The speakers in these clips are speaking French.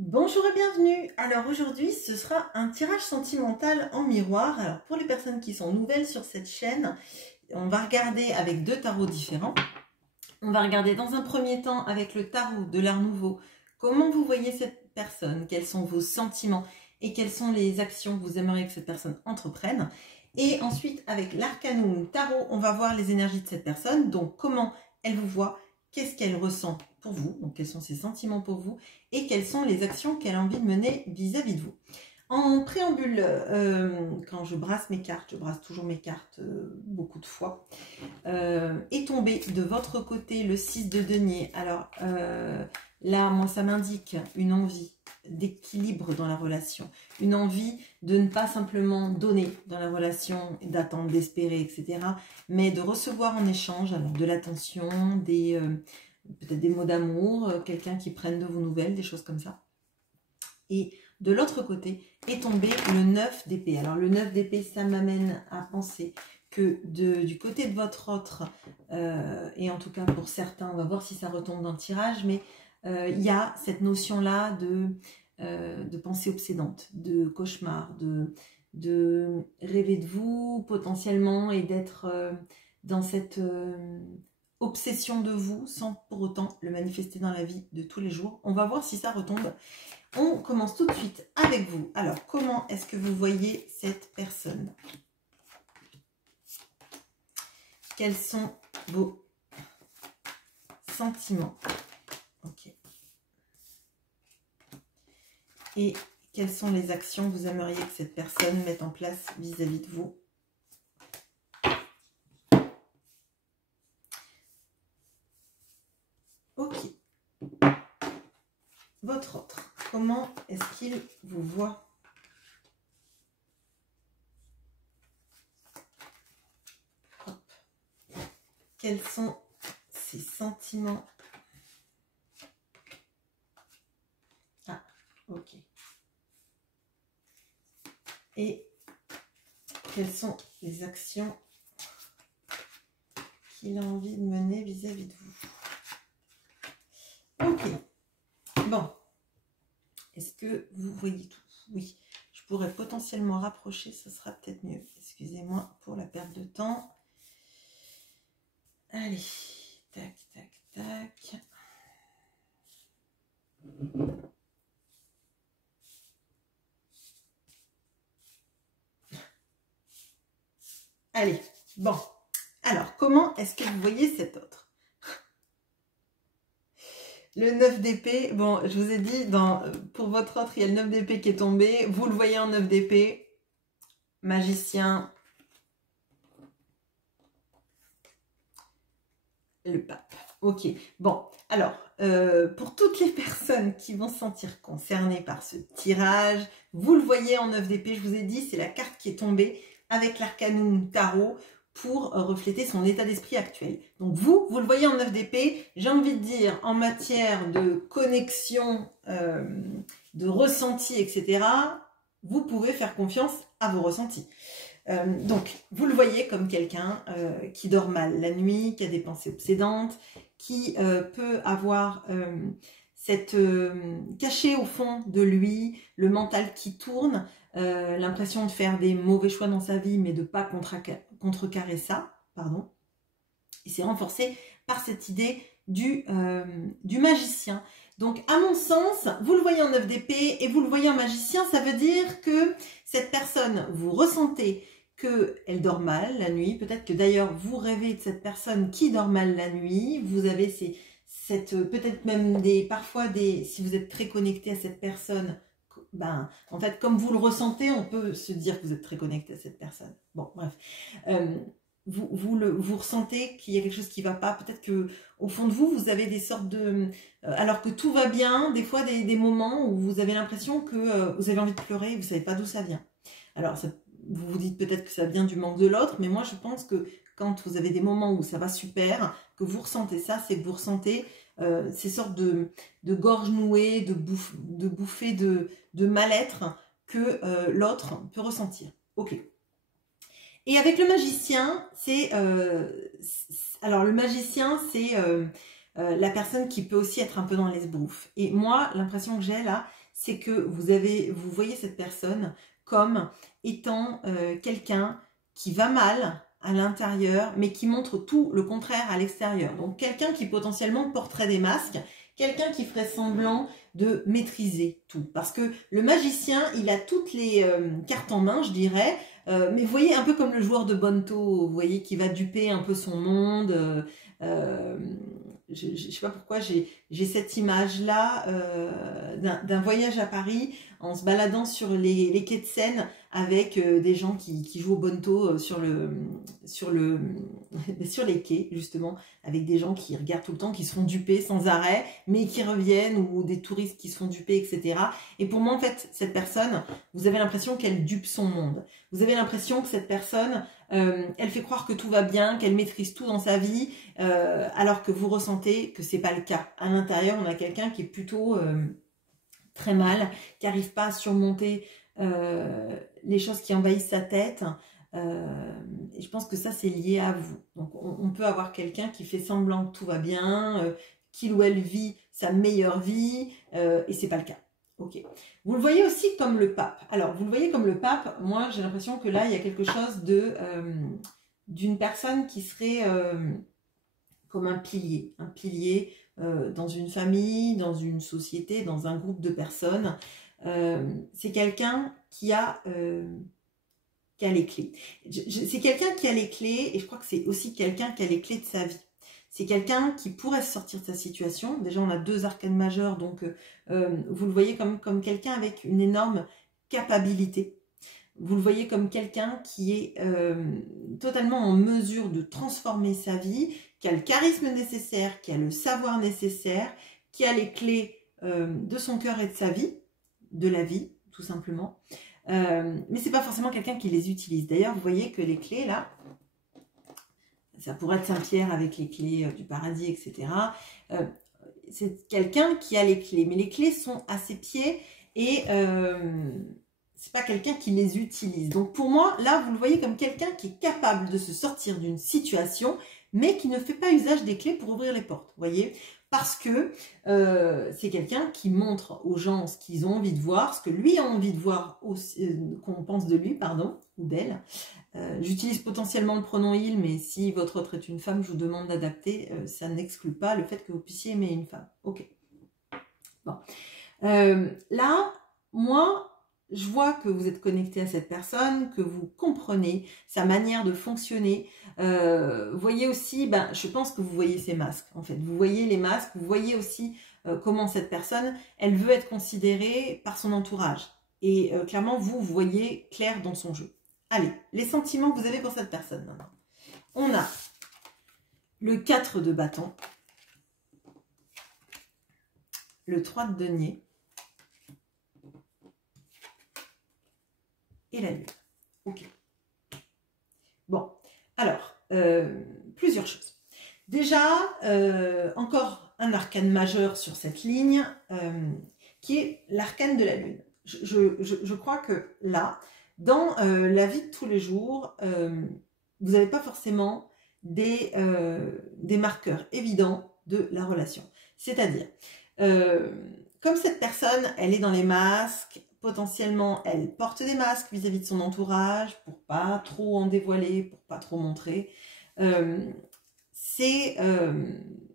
Bonjour et bienvenue. Alors aujourd'hui ce sera un tirage sentimental en miroir. Alors pour les personnes qui sont nouvelles sur cette chaîne, on va regarder avec deux tarots différents. On va regarder dans un premier temps avec le tarot de l'Art Nouveau comment vous voyez cette personne, quels sont vos sentiments et quelles sont les actions que vous aimeriez que cette personne entreprenne. Et ensuite avec l'Arcanum Tarot, on va voir les énergies de cette personne, donc comment elle vous voit, qu'est-ce qu'elle ressent pour vous, donc quels sont ses sentiments pour vous et quelles sont les actions qu'elle a envie de mener vis-à-vis de vous. En préambule, quand je brasse mes cartes, je brasse toujours mes cartes beaucoup de fois, est tombé de votre côté le 6 de denier. Alors là, moi, ça m'indique une envie d'équilibre dans la relation, une envie de ne pas simplement donner dans la relation, d'attendre, d'espérer, etc., mais de recevoir en échange alors, de l'attention, peut-être des mots d'amour, quelqu'un qui prenne de vos nouvelles, des choses comme ça. Et de l'autre côté est tombé le 9 d'épée. Alors le 9 d'épée, ça m'amène à penser que du côté de votre autre, et en tout cas pour certains, on va voir si ça retombe dans le tirage, mais il y a cette notion-là de pensée obsédante, de cauchemar, de rêver de vous potentiellement et d'être dans cette obsession de vous sans pour autant le manifester dans la vie de tous les jours. On va voir si ça retombe. On commence tout de suite avec vous. Alors, comment est-ce que vous voyez cette personne? Quels sont vos sentiments? Ok. Et quelles sont les actions que vous aimeriez que cette personne mette en place vis-à-vis de vous? Ok. Votre autre, comment est-ce qu'il vous voit? Hop. Quels sont ses sentiments? Ah, ok. Et quelles sont les actions qu'il a envie de mener vis-à-vis de vous? Ok. Bon. Est-ce que vous voyez tout? Oui. Je pourrais potentiellement rapprocher, ce sera peut-être mieux. Excusez-moi pour la perte de temps. Allez. Tac, tac, tac. Allez. Bon. Alors, comment est-ce que vous voyez cet autre? Le 9 d'épée, bon, je vous ai dit, pour votre autre, il y a le 9 d'épée qui est tombé. Vous le voyez en 9 d'épée. Magicien. Le pape. Ok. Bon, alors, pour toutes les personnes qui vont se sentir concernées par ce tirage, vous le voyez en 9 d'épée, je vous ai dit, c'est la carte qui est tombée avec l'Arcanum Tarot pour refléter son état d'esprit actuel. Donc vous le voyez en 9 d'épée, j'ai envie de dire en matière de connexion, de ressenti, etc., vous pouvez faire confiance à vos ressentis. Donc, vous le voyez comme quelqu'un qui dort mal la nuit, qui a des pensées obsédantes, qui peut avoir caché au fond de lui le mental qui tourne, l'impression de faire des mauvais choix dans sa vie, mais de ne pas contrecarrer ça, pardon. Et c'est renforcé par cette idée du magicien. Donc, à mon sens, vous le voyez en 9 d'épée et vous le voyez en magicien, ça veut dire que cette personne, vous ressentez qu'elle dort mal la nuit. Peut-être que d'ailleurs, vous rêvez de cette personne qui dort mal la nuit. Vous avez peut-être même parfois si vous êtes très connecté à cette personne, ben, en fait, comme vous le ressentez, on peut se dire que vous êtes très connecté à cette personne. Bon, bref. Vous ressentez qu'il y a quelque chose qui ne va pas. Peut-être que au fond de vous, vous avez des sortes de... alors que tout va bien, des fois des moments où vous avez l'impression que vous avez envie de pleurer et vous ne savez pas d'où ça vient. Alors, vous vous dites peut-être que ça vient du manque de l'autre, mais moi je pense que quand vous avez des moments où ça va super, que vous ressentez ça, c'est que vous ressentez ces sortes de gorge nouée, de bouffées de mal-être que l'autre peut ressentir. Ok. Et avec le magicien, alors le magicien, c'est la personne qui peut aussi être un peu dans l'esbrouffe. Et moi, l'impression que j'ai là, c'est que vous voyez cette personne comme étant quelqu'un qui va mal à l'intérieur, mais qui montre tout le contraire à l'extérieur. Donc quelqu'un qui potentiellement porterait des masques, quelqu'un qui ferait semblant de maîtriser tout. Parce que le magicien, il a toutes les cartes en main, je dirais, mais vous voyez, un peu comme le joueur de Bonto, vous voyez, qui va duper un peu son monde. Je ne sais pas pourquoi j'ai cette image-là d'un voyage à Paris en se baladant sur les quais de Seine avec des gens qui jouent au Bonto sur les quais, justement, avec des gens qui regardent tout le temps, qui se font duper sans arrêt, mais qui reviennent, ou des touristes qui se font duper, etc. Et pour moi, en fait, cette personne, vous avez l'impression qu'elle dupe son monde. Vous avez l'impression que cette personne, elle fait croire que tout va bien, qu'elle maîtrise tout dans sa vie, alors que vous ressentez que c'est pas le cas. À l'intérieur, on a quelqu'un qui est plutôt très mal, qui n'arrive pas à surmonter les choses qui envahissent sa tête. Et je pense que ça, c'est lié à vous. Donc, on peut avoir quelqu'un qui fait semblant que tout va bien, qu'il ou elle vit sa meilleure vie, et c'est pas le cas. Ok. Vous le voyez aussi comme le pape. Alors, vous le voyez comme le pape. Moi, j'ai l'impression que là, il y a quelque chose d'une personne qui serait comme un pilier dans une famille, dans une société, dans un groupe de personnes. C'est quelqu'un qui a les clés. C'est quelqu'un qui a les clés, et je crois que c'est aussi quelqu'un qui a les clés de sa vie. C'est quelqu'un qui pourrait sortir de sa situation. Déjà, on a 2 arcanes majeures, donc vous le voyez comme quelqu'un avec une énorme capacité. Vous le voyez comme quelqu'un qui est totalement en mesure de transformer sa vie, qui a le charisme nécessaire, qui a le savoir nécessaire, qui a les clés de son cœur et de sa vie, de la vie, tout simplement. Mais c'est pas forcément quelqu'un qui les utilise. D'ailleurs, vous voyez que les clés, là, ça pourrait être Saint-Pierre avec les clés du paradis, etc. C'est quelqu'un qui a les clés, mais les clés sont à ses pieds et c'est pas quelqu'un qui les utilise. Donc pour moi, là, vous le voyez comme quelqu'un qui est capable de se sortir d'une situation, mais qui ne fait pas usage des clés pour ouvrir les portes, vous voyez, parce que c'est quelqu'un qui montre aux gens ce qu'ils ont envie de voir, ce que lui a envie de voir, qu'on pense de lui, pardon, ou d'elle. J'utilise potentiellement le pronom il, mais si votre autre est une femme, je vous demande d'adapter. Ça n'exclut pas le fait que vous puissiez aimer une femme. Ok. Bon. Là, moi, je vois que vous êtes connecté à cette personne, que vous comprenez sa manière de fonctionner. Vous voyez aussi, je pense que vous voyez ses masques, en fait. Vous voyez les masques, vous voyez aussi comment cette personne, elle veut être considérée par son entourage. Et clairement, vous voyez clair dans son jeu. Allez, les sentiments que vous avez pour cette personne maintenant. On a le 4 de bâton, le 3 de denier et la lune. Ok. Bon, alors, plusieurs choses. Déjà, encore un arcane majeur sur cette ligne, qui est l'arcane de la lune. Je crois que là, dans la vie de tous les jours, vous n'avez pas forcément des marqueurs évidents de la relation. C'est-à-dire, comme cette personne, elle est dans les masques, potentiellement, elle porte des masques vis-à-vis de son entourage pour pas trop en dévoiler, pour pas trop montrer. C'est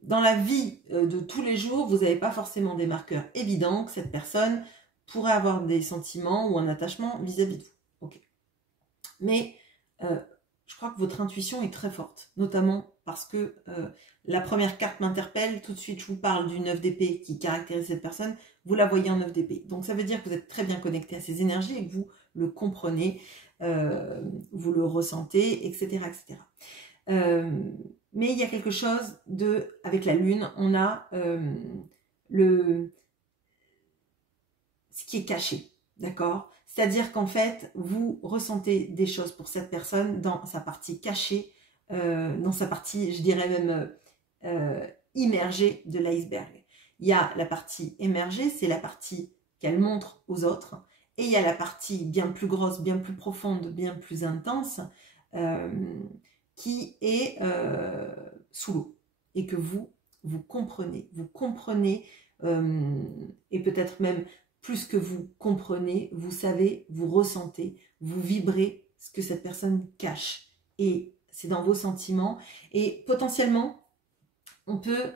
dans la vie de tous les jours, vous n'avez pas forcément des marqueurs évidents que cette personne pourrait avoir des sentiments ou un attachement vis-à-vis de vous. Ok. Mais je crois que votre intuition est très forte, notamment parce que la première carte m'interpelle, tout de suite je vous parle du 9 d'épée qui caractérise cette personne, vous la voyez en 9 d'épée. Donc ça veut dire que vous êtes très bien connecté à ces énergies et que vous le comprenez, vous le ressentez, etc. etc. Mais il y a quelque chose avec la lune, on a ce qui est caché, d'accord ? C'est-à-dire qu'en fait, vous ressentez des choses pour cette personne dans sa partie cachée, dans sa partie, je dirais même immergée de l'iceberg. Il y a la partie émergée, c'est la partie qu'elle montre aux autres, et il y a la partie bien plus grosse, bien plus profonde, bien plus intense, qui est sous l'eau, et que vous vous comprenez, et peut-être même plus que vous comprenez, vous savez, vous ressentez, vous vibrez ce que cette personne cache. Et c'est dans vos sentiments. Et potentiellement, on peut...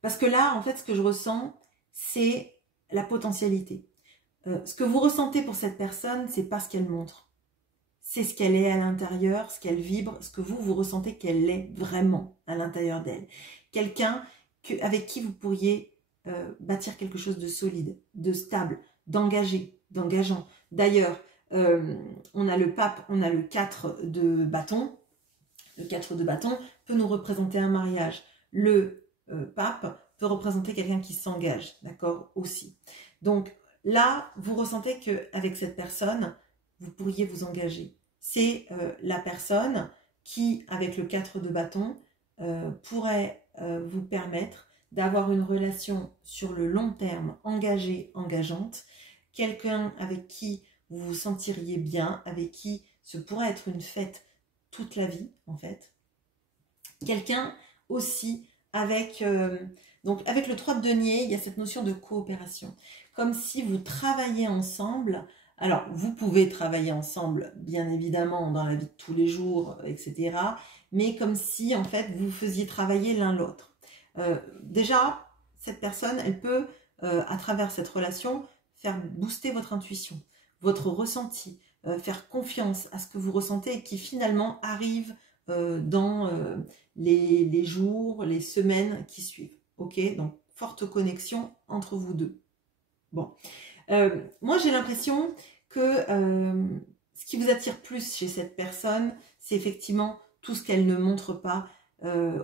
parce que là, en fait, ce que je ressens, c'est la potentialité. Ce que vous ressentez pour cette personne, c'est pas ce qu'elle montre. C'est ce qu'elle est à l'intérieur, ce qu'elle vibre, ce que vous ressentez qu'elle est vraiment à l'intérieur d'elle. Quelqu'un avec qui vous pourriez bâtir quelque chose de solide, de stable, d'engagé, d'engageant. D'ailleurs, on a le pape, on a le 4 de bâton. Le 4 de bâton peut nous représenter un mariage. Le pape peut représenter quelqu'un qui s'engage, d'accord, aussi. Donc là, vous ressentez qu'avec cette personne, vous pourriez vous engager. C'est la personne qui, avec le 4 de bâton, pourrait vous permettre d'avoir une relation sur le long terme, engagée, engageante, quelqu'un avec qui vous vous sentiriez bien, avec qui ce pourrait être une fête toute la vie, en fait. Quelqu'un aussi avec... donc avec le 3 de denier, il y a cette notion de coopération. Comme si vous travailliez ensemble. Alors, vous pouvez travailler ensemble, bien évidemment, dans la vie de tous les jours, etc. Mais comme si, en fait, vous faisiez travailler l'un l'autre. Déjà, cette personne, elle peut, à travers cette relation, faire booster votre intuition, votre ressenti, faire confiance à ce que vous ressentez et qui finalement arrive dans les jours, les semaines qui suivent. Ok, donc forte connexion entre vous deux. Bon, moi j'ai l'impression que ce qui vous attire plus chez cette personne, c'est effectivement tout ce qu'elle ne montre pas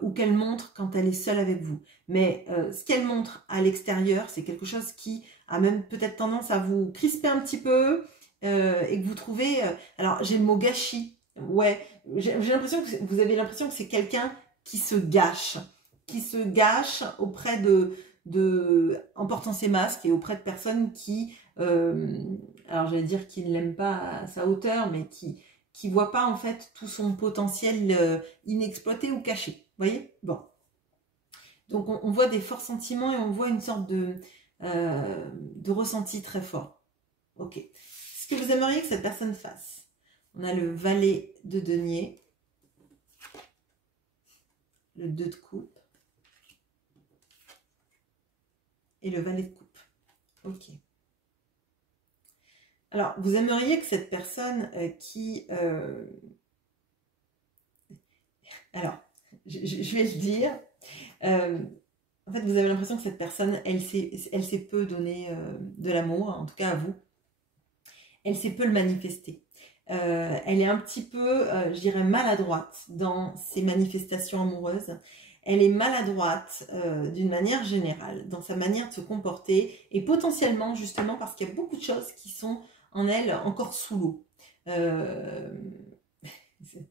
ou qu'elle montre quand elle est seule avec vous. Mais ce qu'elle montre à l'extérieur, c'est quelque chose qui a même peut-être tendance à vous crisper un petit peu et que vous trouvez... alors j'ai le mot gâchis, ouais, j'ai l'impression que vous avez l'impression que c'est quelqu'un qui se gâche auprès en portant ses masques et auprès de personnes qui, alors j'allais dire qui ne l'aiment pas à sa hauteur, mais qui voient pas en fait tout son potentiel inexploité ou caché. Vous voyez? Bon. Donc on voit des forts sentiments et on voit une sorte de ressenti très fort. Ok. Ce que vous aimeriez que cette personne fasse. On a le valet de denier, le 2 de coupe et le valet de coupe. Ok. Alors, vous aimeriez que cette personne qui... alors, je vais le dire. En fait, vous avez l'impression que cette personne, elle sait peu donner de l'amour, en tout cas à vous. Elle sait peu le manifester. Elle est un petit peu, je dirais, maladroite dans ses manifestations amoureuses. Elle est maladroite d'une manière générale dans sa manière de se comporter et potentiellement justement parce qu'il y a beaucoup de choses qui sont en elle encore sous l'eau.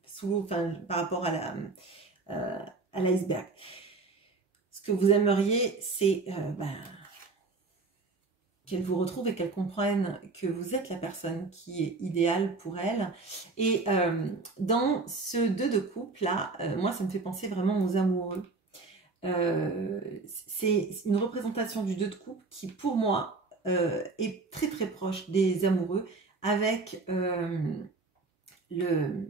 Sous l'eau, enfin, par rapport à l'iceberg. Ce que vous aimeriez, c'est qu'elle vous retrouve et qu'elle comprenne que vous êtes la personne qui est idéale pour elle. Et dans ce 2 de coupe là, moi ça me fait penser vraiment aux amoureux. C'est une représentation du 2 de coupe qui pour moi est très très proche des amoureux avec le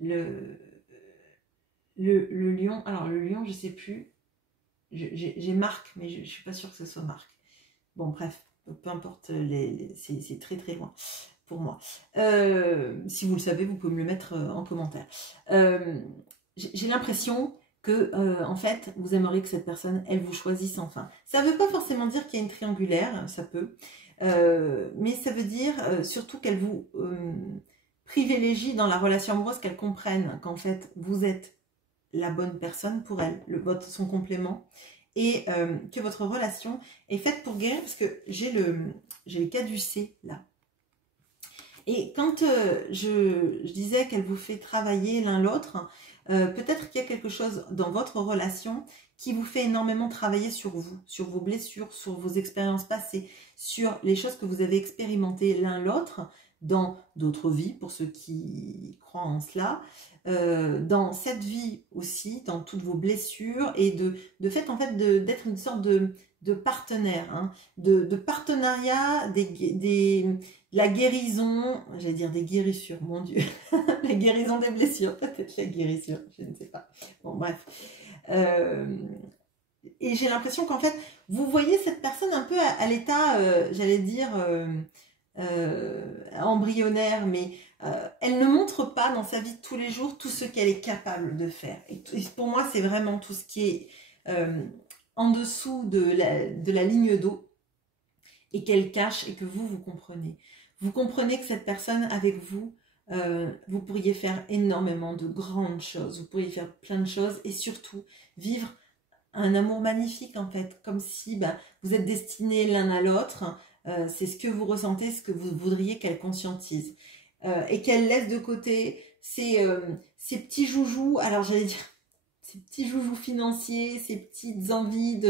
lion. Alors le lion je sais plus, j'ai Marc mais je suis pas sûre que ce soit Marc. Bon, bref, peu importe, c'est très très loin pour moi. Si vous le savez, vous pouvez me le mettre en commentaire. J'ai l'impression que, en fait, vous aimeriez que cette personne, elle vous choisisse enfin. Ça ne veut pas forcément dire qu'il y a une triangulaire, ça peut. Mais ça veut dire surtout qu'elle vous privilégie dans la relation amoureuse, qu'elle comprenne qu'en fait, vous êtes la bonne personne pour elle, son complément. Et que votre relation est faite pour guérir, parce que j'ai le caducée là. Et quand je disais qu'elle vous fait travailler l'un l'autre, peut-être qu'il y a quelque chose dans votre relation qui vous fait énormément travailler sur vous, sur vos blessures, sur vos expériences passées, sur les choses que vous avez expérimentées l'un l'autre, dans d'autres vies, pour ceux qui croient en cela, dans cette vie aussi, dans toutes vos blessures, et de fait, en fait, d'être une sorte de partenaire, hein, de partenariat, de la guérison, j'allais dire des guérissures, mon Dieu, la guérison des blessures, peut-être la guérissure, je ne sais pas. Bon, bref. Et j'ai l'impression qu'en fait, vous voyez cette personne un peu à l'état, j'allais dire, embryonnaire, mais elle ne montre pas dans sa vie de tous les jours tout ce qu'elle est capable de faire. Et pour moi, c'est vraiment tout ce qui est en dessous de la ligne d'eau et qu'elle cache et que vous comprenez. Vous comprenez que cette personne avec vous, vous pourriez faire énormément de grandes choses, vous pourriez faire plein de choses et surtout vivre un amour magnifique en fait, comme si vous êtes destinés l'un à l'autre, c'est ce que vous ressentez, ce que vous voudriez qu'elle conscientise et qu'elle laisse de côté ces petits joujoux, alors j'allais dire ces petits joujoux financiers, ces petites envies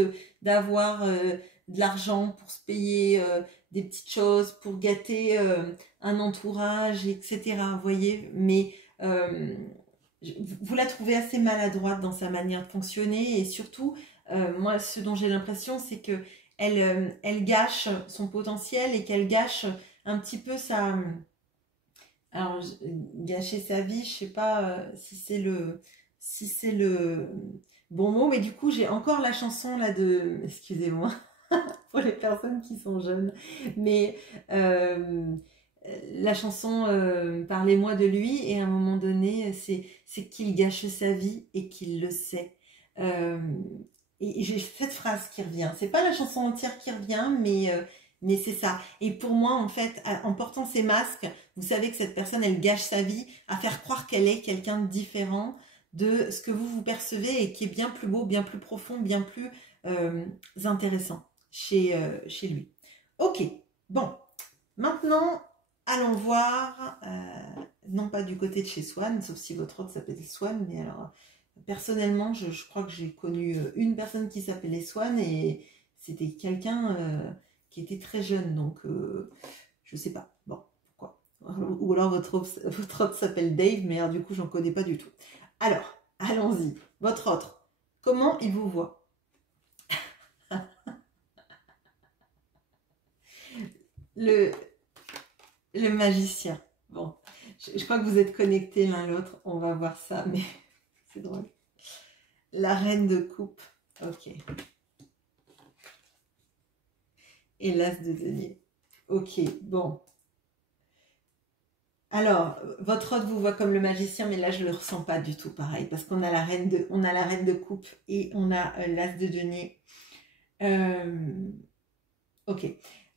d'avoir de l'argent pour se payer des petites choses, pour gâter un entourage, etc. Vous voyez, mais vous la trouvez assez maladroite dans sa manière de fonctionner et surtout, moi, ce dont j'ai l'impression, c'est que elle gâche son potentiel et qu'elle gâche un petit peu sa... Alors, gâcher sa vie, je sais pas si c'est le bon mot, mais du coup, j'ai encore la chanson là de... Excusez-moi, pour les personnes qui sont jeunes, mais... la chanson Parlez-moi de lui, et à un moment donné c'est qu'il gâche sa vie et qu'il le sait, et j'ai cette phrase qui revient, c'est pas la chanson entière qui revient, mais c'est ça. Et pour moi en fait, en portant ces masques, vous savez que cette personne elle gâche sa vie à faire croire qu'elle est quelqu'un de différent de ce que vous percevez et qui est bien plus beau, bien plus profond, bien plus intéressant chez lui. Ok, bon, maintenant allons voir, non pas du côté de chez Swan, sauf si votre autre s'appelle Swan, mais alors, personnellement, je crois que j'ai connu une personne qui s'appelait Swan, et c'était quelqu'un qui était très jeune, donc je sais pas, bon, pourquoi. Ou alors votre autre s'appelle Dave, mais alors, du coup, j'en connais pas du tout. Alors, allons-y, votre autre, comment il vous voit? Le magicien. Bon, je crois que vous êtes connectés l'un l'autre. On va voir ça, mais c'est drôle. La reine de coupe. Ok. Et l'as de denier. Ok, bon. Alors, votre hôte vous voit comme le magicien, mais là, je ne le ressens pas du tout pareil. Parce qu'on a la reine de coupe et on a l'as de denier. Ok.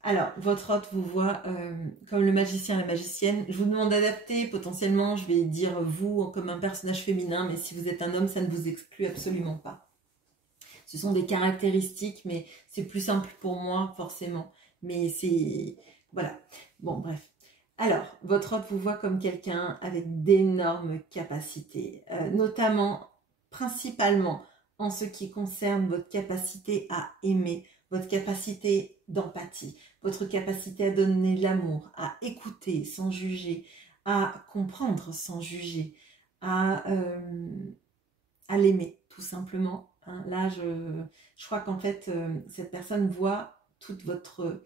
Alors, votre hôte vous voit comme le magicien, la magicienne. Je vous demande d'adapter. Potentiellement, je vais dire vous comme un personnage féminin, mais si vous êtes un homme, ça ne vous exclut absolument pas. Ce sont des caractéristiques, mais c'est plus simple pour moi, forcément. Mais c'est... Voilà. Bon, bref. Alors, votre hôte vous voit comme quelqu'un avec d'énormes capacités, notamment, principalement, en ce qui concerne votre capacité à aimer, votre capacité d'empathie, votre capacité à donner de l'amour, à écouter sans juger, à comprendre sans juger, à l'aimer, tout simplement. Hein. Là, je crois qu'en fait, cette personne voit toute votre...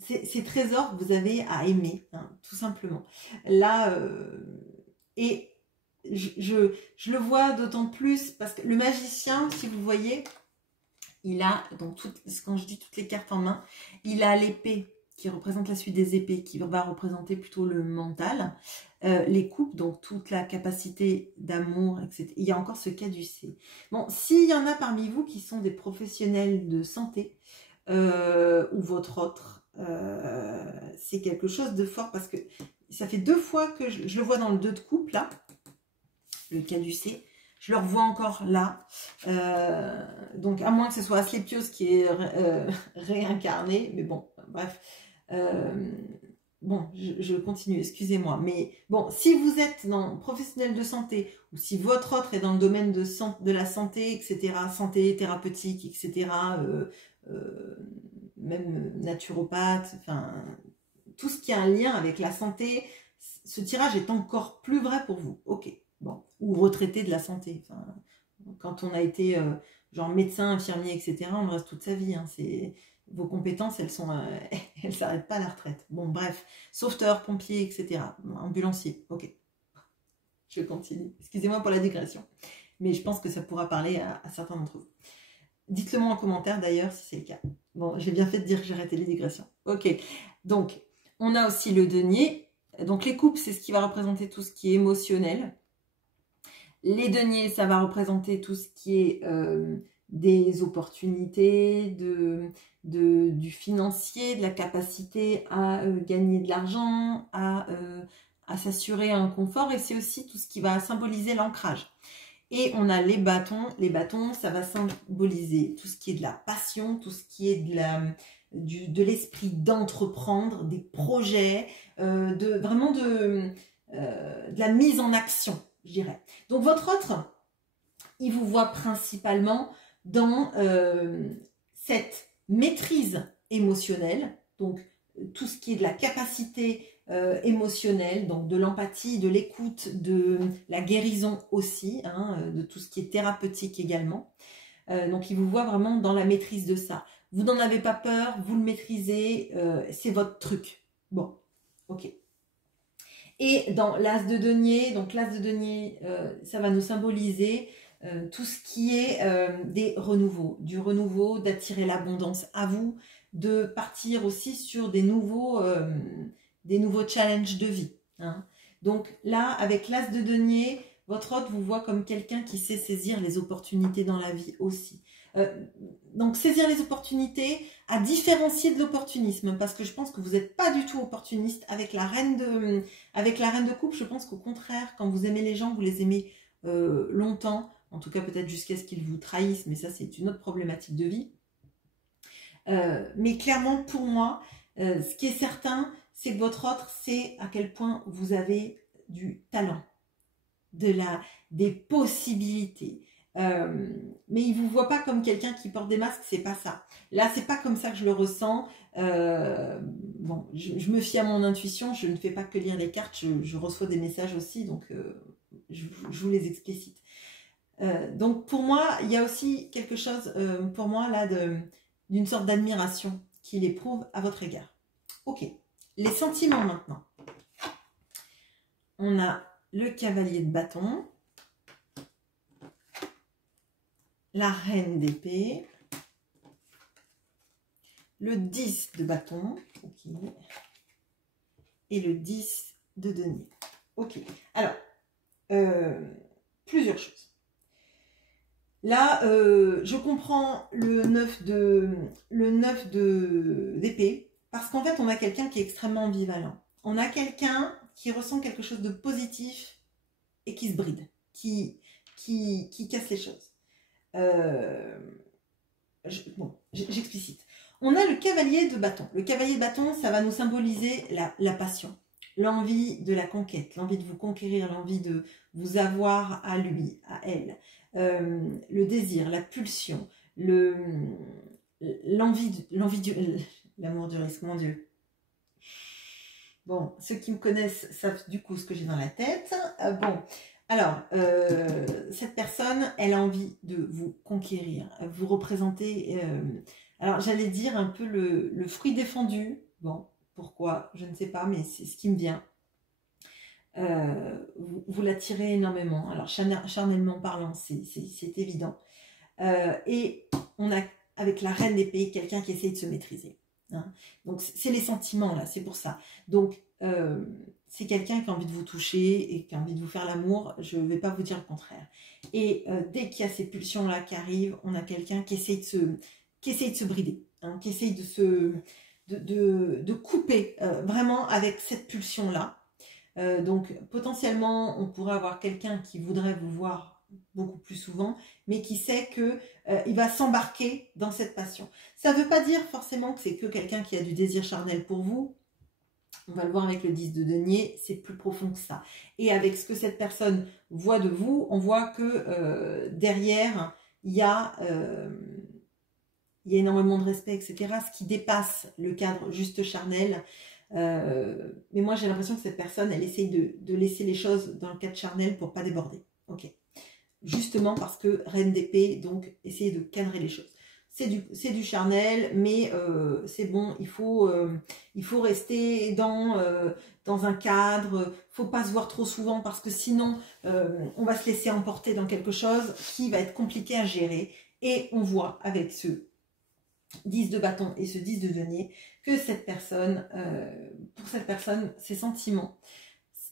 ces trésors que vous avez à aimer, hein, tout simplement. Là, et je le vois d'autant plus parce que le magicien, si vous voyez... Il a, donc quand je dis toutes les cartes en main, il a l'épée qui représente la suite des épées, qui va représenter plutôt le mental, les coupes, donc toute la capacité d'amour, etc. Il y a encore ce caducée. Bon, s'il y en a parmi vous qui sont des professionnels de santé, ou votre autre, c'est quelque chose de fort, parce que ça fait 2 fois que je le vois dans le 2 de coupe, là, le caducée. Je le revois encore là. Donc, à moins que ce soit Asclépios qui est réincarné. Mais bon, bref. Bon, je continue, excusez-moi. Mais bon, si vous êtes dans professionnel de santé, ou si votre autre est dans le domaine de la santé, etc., santé thérapeutique, etc., même naturopathe, enfin, tout ce qui a un lien avec la santé, ce tirage est encore plus vrai pour vous. Ok, bon. Ou retraité de la santé. Enfin, quand on a été genre médecin, infirmier, etc., on le reste toute sa vie. Hein. Vos compétences, elles elles s'arrêtent pas à la retraite. Bon, bref. Sauveteur, pompier, etc. Ambulancier. Ok. Je continue. Excusez-moi pour la digression. Mais je pense que ça pourra parler à certains d'entre vous. Dites-le moi en commentaire d'ailleurs si c'est le cas. Bon, j'ai bien fait de dire que j'arrêtais les digressions. Ok. Donc, on a aussi le denier. Donc, les coupes, c'est ce qui va représenter tout ce qui est émotionnel. Les deniers, ça va représenter tout ce qui est des opportunités, du financier, de la capacité à gagner de l'argent, à s'assurer un confort. Et c'est aussi tout ce qui va symboliser l'ancrage. Et on a les bâtons. Les bâtons, ça va symboliser tout ce qui est de la passion, tout ce qui est de l'esprit d'entreprendre, des projets, vraiment de la mise en action, je dirais. Donc votre autre, il vous voit principalement dans cette maîtrise émotionnelle, donc tout ce qui est de la capacité émotionnelle, donc de l'empathie, de l'écoute, de la guérison aussi, hein, de tout ce qui est thérapeutique également. Donc il vous voit vraiment dans la maîtrise de ça. Vous n'en avez pas peur, vous le maîtrisez, c'est votre truc. Bon, ok. Et dans l'as de denier, donc l'as de denier, ça va nous symboliser tout ce qui est des renouveaux, du renouveau, d'attirer l'abondance à vous, de partir aussi sur des nouveaux challenges de vie. Hein. Donc là, avec l'as de denier, votre hôte vous voit comme quelqu'un qui sait saisir les opportunités dans la vie aussi. Donc saisir les opportunités, à différencier de l'opportunisme, parce que je pense que vous n'êtes pas du tout opportuniste. Avec la reine de coupe, je pense qu'au contraire, quand vous aimez les gens, vous les aimez longtemps, en tout cas peut-être jusqu'à ce qu'ils vous trahissent, mais ça c'est une autre problématique de vie. Mais clairement pour moi, ce qui est certain, c'est que votre autre sait à quel point vous avez du talent, des possibilités. Mais il vous voit pas comme quelqu'un qui porte des masques, c'est pas ça. Là, c'est pas comme ça que je le ressens. Bon, je me fie à mon intuition, je ne fais pas que lire les cartes, je reçois des messages aussi, donc je vous les explicite. Donc pour moi, il y a aussi quelque chose, pour moi, là, d'une sorte d'admiration qu'il éprouve à votre égard. Ok, les sentiments maintenant. On a le cavalier de bâton, la reine d'épée, le 10 de bâton, okay, et le 10 de denier. Ok, alors, plusieurs choses. Là, je comprends le 9 d'épée, parce qu'en fait, on a quelqu'un qui est extrêmement ambivalent. On a quelqu'un qui ressent quelque chose de positif et qui se bride, qui casse les choses. J'explicite. On a le cavalier de bâton. Le cavalier de bâton, ça va nous symboliser la passion, l'envie de la conquête, l'envie de vous conquérir, l'envie de vous avoir à lui, à elle. Le désir, la pulsion, l'envie l'amour du risque, mon Dieu. Bon, ceux qui me connaissent savent du coup ce que j'ai dans la tête. Bon, alors, cette personne, elle a envie de vous conquérir, vous représenter, alors j'allais dire un peu le fruit défendu. Bon, pourquoi, je ne sais pas, mais c'est ce qui me vient. Vous l'attirez énormément. Alors, charnellement parlant, c'est évident. Et on a, avec la reine d'épée, quelqu'un qui essaye de se maîtriser. Hein. Donc, c'est les sentiments, là, c'est pour ça. Donc, c'est quelqu'un qui a envie de vous toucher et qui a envie de vous faire l'amour. Je ne vais pas vous dire le contraire. Et dès qu'il y a ces pulsions-là qui arrivent, on a quelqu'un qui essaye de se brider, hein, qui essaye de couper vraiment avec cette pulsion-là. Donc potentiellement on pourrait avoir quelqu'un qui voudrait vous voir beaucoup plus souvent, mais qui sait que il va s'embarquer dans cette passion. Ça ne veut pas dire forcément que c'est que quelqu'un qui a du désir charnel pour vous. On va le voir avec le 10 de denier, c'est plus profond que ça. Et avec ce que cette personne voit de vous, on voit que derrière il y a énormément de respect, etc. Ce qui dépasse le cadre juste charnel. Mais moi, j'ai l'impression que cette personne, elle essaye de laisser les choses dans le cadre charnel pour pas déborder. Ok. Justement parce que reine d'épée, donc essayer de cadrer les choses. C'est du charnel, mais c'est bon, il faut rester dans un cadre, faut pas se voir trop souvent parce que sinon on va se laisser emporter dans quelque chose qui va être compliqué à gérer. Et on voit avec ce 10 de bâton et ce 10 de denier que cette personne, pour cette personne, ses sentiments.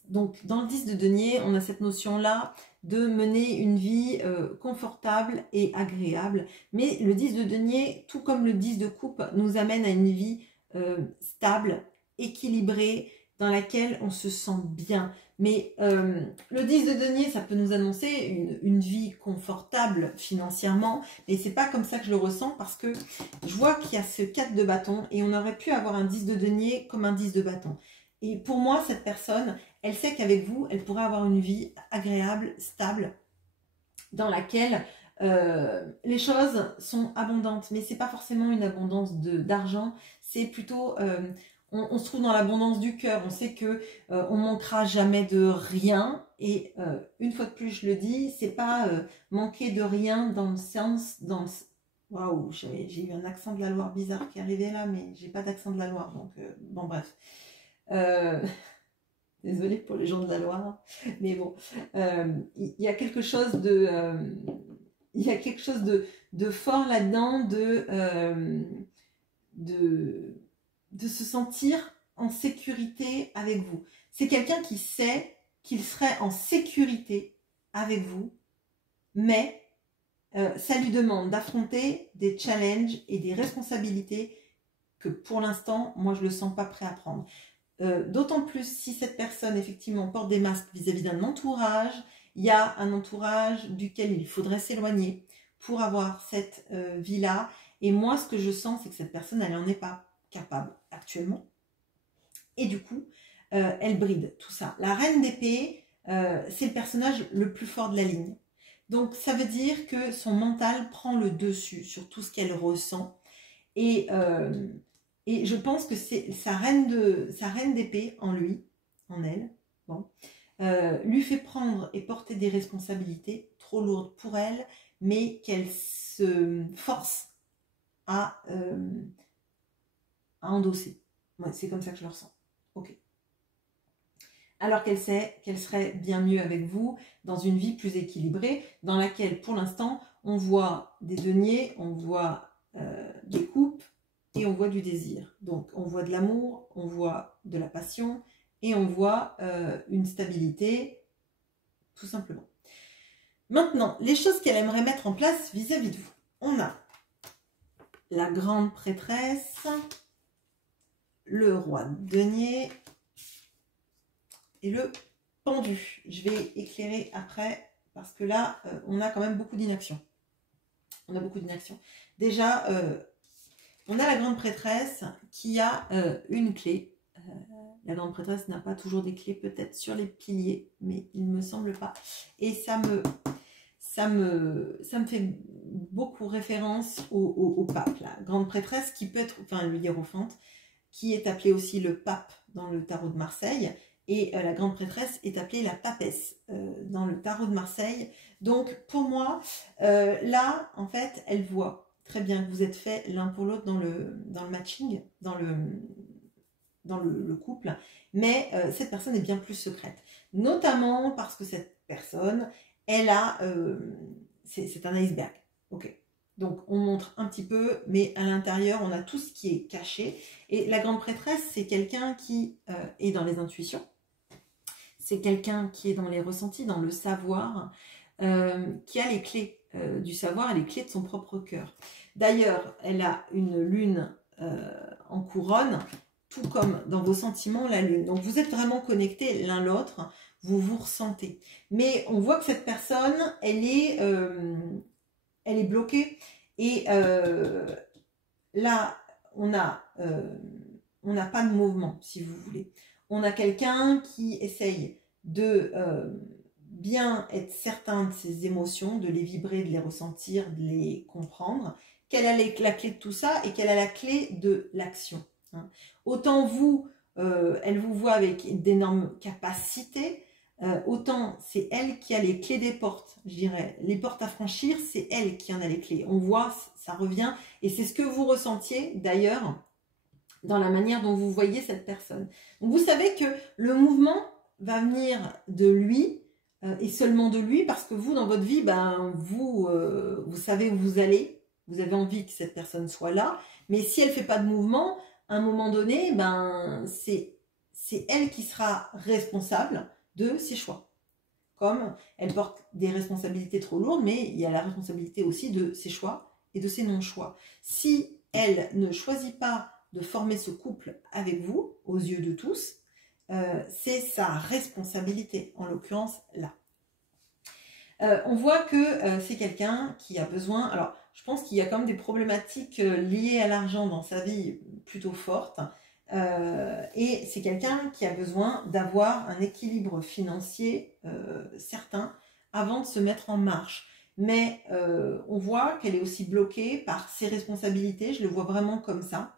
Donc dans le 10 de denier, on a cette notion-là de mener une vie confortable et agréable. Mais le 10 de denier, tout comme le 10 de coupe, nous amène à une vie stable, équilibrée, dans laquelle on se sent bien. Mais le 10 de denier, ça peut nous annoncer une vie confortable financièrement, mais c'est pas comme ça que je le ressens parce que je vois qu'il y a ce 4 de bâton et on aurait pu avoir un 10 de denier comme un 10 de bâton. Et pour moi, cette personne, elle sait qu'avec vous, elle pourrait avoir une vie agréable, stable, dans laquelle les choses sont abondantes. Mais c'est pas forcément une abondance d'argent, c'est plutôt... on se trouve dans l'abondance du cœur. On sait que on manquera jamais de rien. Et une fois de plus, je le dis, c'est pas manquer de rien dans le sens... Waouh, j'ai eu un accent de la Loire bizarre qui est arrivé là, mais j'ai pas d'accent de la Loire. Donc, bon, bref. Désolée pour les gens de la Loire, mais bon, il y a quelque chose de fort là-dedans, de se sentir en sécurité avec vous. C'est quelqu'un qui sait qu'il serait en sécurité avec vous, mais ça lui demande d'affronter des challenges et des responsabilités que pour l'instant, moi, je ne le sens pas prêt à prendre. D'autant plus si cette personne effectivement porte des masques vis-à-vis d'un entourage, il y a un entourage duquel il faudrait s'éloigner pour avoir cette vie-là. Et moi, ce que je sens, c'est que cette personne, elle n'en est pas capable actuellement. Et du coup, elle bride tout ça. La reine d'épée, c'est le personnage le plus fort de la ligne. Donc, ça veut dire que son mental prend le dessus sur tout ce qu'elle ressent. Et je pense que c'est sa reine d'épée en lui, en elle, bon, lui fait prendre et porter des responsabilités trop lourdes pour elle, mais qu'elle se force à endosser. Ouais, c'est comme ça que je le ressens. Ok. Alors qu'elle sait qu'elle serait bien mieux avec vous dans une vie plus équilibrée, dans laquelle pour l'instant on voit des deniers, on voit des coupes, et on voit du désir. Donc, on voit de l'amour, on voit de la passion et on voit une stabilité, tout simplement. Maintenant, les choses qu'elle aimerait mettre en place vis-à-vis de vous. On a la grande prêtresse, le roi de denier et le pendu. Je vais éclairer après parce que là, on a quand même beaucoup d'inaction. On a beaucoup d'inaction. Déjà... on a la grande prêtresse qui a une clé. La grande prêtresse n'a pas toujours des clés, peut-être sur les piliers, mais il ne me semble pas. Et ça me fait beaucoup référence au pape. La grande prêtresse qui peut être, enfin le hiérophante, qui est appelé aussi le pape dans le tarot de Marseille. Et la grande prêtresse est appelée la papesse dans le tarot de Marseille. Donc pour moi, là, en fait, elle voit très bien que vous êtes fait l'un pour l'autre dans le matching, dans le couple, mais cette personne est bien plus secrète. Notamment parce que cette personne, elle a... c'est un iceberg. Ok. Donc on montre un petit peu, mais à l'intérieur, on a tout ce qui est caché. Et la grande prêtresse, c'est quelqu'un qui est dans les intuitions. C'est quelqu'un qui est dans les ressentis, dans le savoir, qui a les clés du savoir et les clés de son propre cœur. D'ailleurs, elle a une lune en couronne, tout comme dans vos sentiments, la lune. Donc, vous êtes vraiment connectés l'un l'autre, vous vous ressentez. Mais on voit que cette personne, elle est bloquée. Et là, on n'a pas de mouvement, si vous voulez. On a quelqu'un qui essaye de... bien être certain de ses émotions, de les vibrer, de les ressentir, de les comprendre, qu'elle a la clé de tout ça et qu'elle a la clé de l'action. Hein. Autant vous, elle vous voit avec d'énormes capacités. Autant c'est elle qui a les clés des portes, je dirais. Les portes à franchir, c'est elle qui en a les clés. On voit, ça revient. Et c'est ce que vous ressentiez d'ailleurs dans la manière dont vous voyez cette personne. Donc vous savez que le mouvement va venir de lui et seulement de lui, parce que vous, dans votre vie, ben, vous savez où vous allez. Vous avez envie que cette personne soit là. Mais si elle ne fait pas de mouvement, à un moment donné, ben, c'est elle qui sera responsable de ses choix. Comme elle porte des responsabilités trop lourdes, mais il y a la responsabilité aussi de ses choix et de ses non-choix. Si elle ne choisit pas de former ce couple avec vous, aux yeux de tous, c'est sa responsabilité, en l'occurrence là. On voit que c'est quelqu'un qui a besoin... Alors, je pense qu'il y a quand même des problématiques liées à l'argent dans sa vie plutôt fortes. Et c'est quelqu'un qui a besoin d'avoir un équilibre financier certain avant de se mettre en marche. Mais on voit qu'elle est aussi bloquée par ses responsabilités, je le vois vraiment comme ça.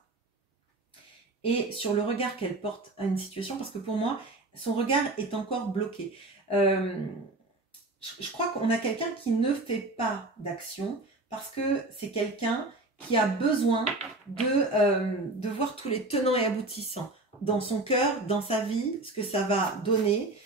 Et sur le regard qu'elle porte à une situation, parce que pour moi, son regard est encore bloqué. Je crois qu'on a quelqu'un qui ne fait pas d'action, parce que c'est quelqu'un qui a besoin de voir tous les tenants et aboutissants dans son cœur, dans sa vie, ce que ça va donner.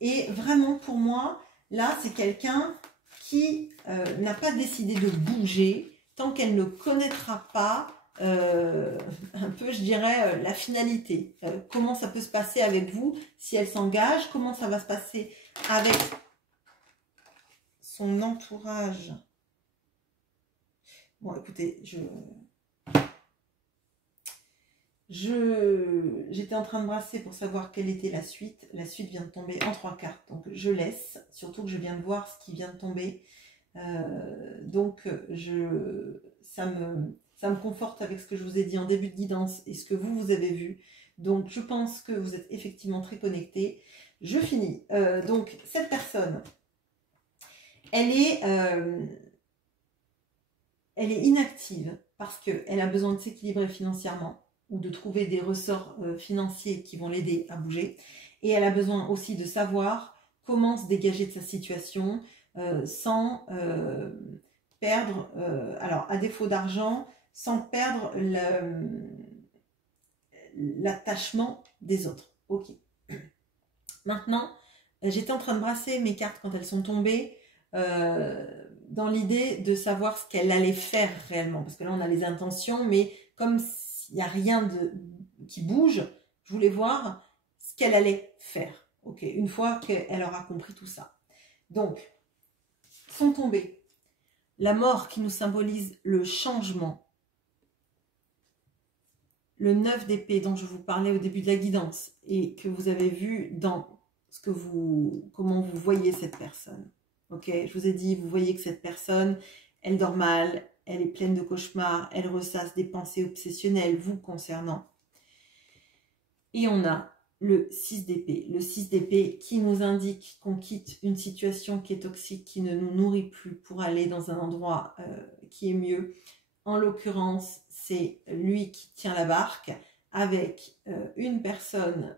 Et vraiment, pour moi, là, c'est quelqu'un qui n'a pas décidé de bouger tant qu'elle ne connaîtra pas un peu, je dirais, la finalité. Comment ça peut se passer avec vous si elle s'engage, comment ça va se passer avec son entourage. Bon, écoutez, j'étais en train de brasser pour savoir quelle était la suite. La suite vient de tomber en 3 cartes, donc je laisse. Surtout que je viens de voir ce qui vient de tomber. Donc, ça me conforte avec ce que je vous ai dit en début de guidance et ce que vous avez vu. Donc, je pense que vous êtes effectivement très connectés. Je finis. Donc, cette personne, elle est inactive parce qu'elle a besoin de s'équilibrer financièrement ou de trouver des ressorts financiers qui vont l'aider à bouger. Et elle a besoin aussi de savoir comment se dégager de sa situation sans perdre, alors à défaut d'argent, sans perdre l'attachement des autres. Ok. Maintenant, j'étais en train de brasser mes cartes quand elles sont tombées dans l'idée de savoir ce qu'elle allait faire réellement. Parce que là, on a les intentions, mais comme il n'y a rien qui bouge, je voulais voir ce qu'elle allait faire. Ok, une fois qu'elle aura compris tout ça. Donc, sont tombées la mort qui nous symbolise le changement, le 9 d'épée dont je vous parlais au début de la guidance et que vous avez vu dans comment vous voyez cette personne. Ok, je vous ai dit, vous voyez que cette personne, elle dort mal, elle est pleine de cauchemars, elle ressasse des pensées obsessionnelles vous concernant. Et on a le 6 d'épée. Le 6 d'épée qui nous indique qu'on quitte une situation qui est toxique, qui ne nous nourrit plus pour aller dans un endroit qui est mieux. En l'occurrence, c'est lui qui tient la barque avec une personne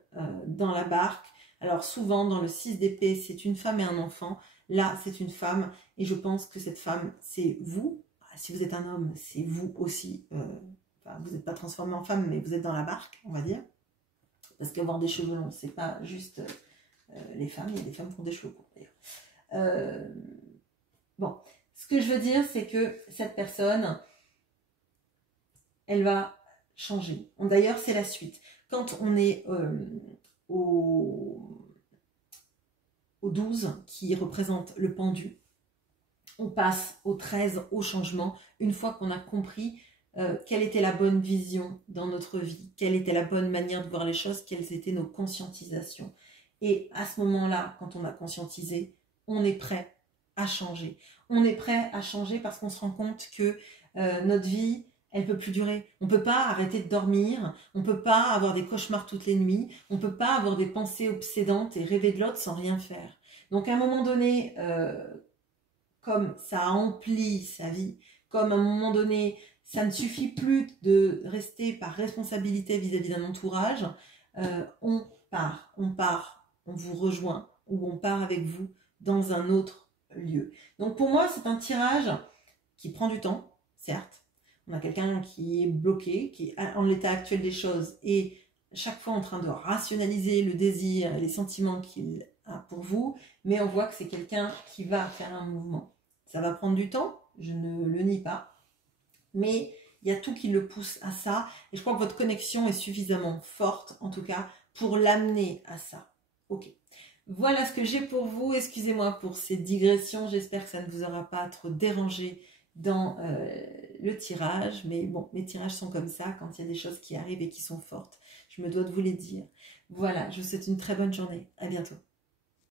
dans la barque. Alors souvent, dans le 6 d'épée, c'est une femme et un enfant. Là, c'est une femme et je pense que cette femme, c'est vous. Si vous êtes un homme, c'est vous aussi. Enfin, vous n'êtes pas transformé en femme, mais vous êtes dans la barque, on va dire. Parce qu'avoir des cheveux longs, c'est pas juste les femmes. Il y a des femmes qui ont des cheveux courts, d'ailleurs. Bon, ce que je veux dire, c'est que cette personne, elle va changer. D'ailleurs, c'est la suite. Quand on est au 12, qui représente le pendu, on passe au 13, au changement, une fois qu'on a compris quelle était la bonne vision dans notre vie, quelle était la bonne manière de voir les choses, quelles étaient nos conscientisations. Et à ce moment-là, quand on a conscientisé, on est prêt à changer. On est prêt à changer parce qu'on se rend compte que notre vie, elle ne peut plus durer. On ne peut pas arrêter de dormir, on ne peut pas avoir des cauchemars toutes les nuits, on ne peut pas avoir des pensées obsédantes et rêver de l'autre sans rien faire. Donc à un moment donné, comme ça a empli sa vie, comme à un moment donné, Ça ne suffit plus de rester par responsabilité vis-à-vis d'un entourage. On part, on vous rejoint ou on part avec vous dans un autre lieu. Donc pour moi, c'est un tirage qui prend du temps, certes. On a quelqu'un qui est bloqué, qui est en l'état actuel des choses et chaque fois en train de rationaliser le désir et les sentiments qu'il a pour vous, mais on voit que c'est quelqu'un qui va faire un mouvement. Ça va prendre du temps, je ne le nie pas, mais il y a tout qui le pousse à ça, et je crois que votre connexion est suffisamment forte, en tout cas, pour l'amener à ça. Ok. Voilà ce que j'ai pour vous. Excusez-moi pour ces digressions, j'espère que ça ne vous aura pas trop dérangé dans le tirage, mais bon, les tirages sont comme ça, quand il y a des choses qui arrivent et qui sont fortes. Je me dois de vous les dire. Voilà, je vous souhaite une très bonne journée. À bientôt.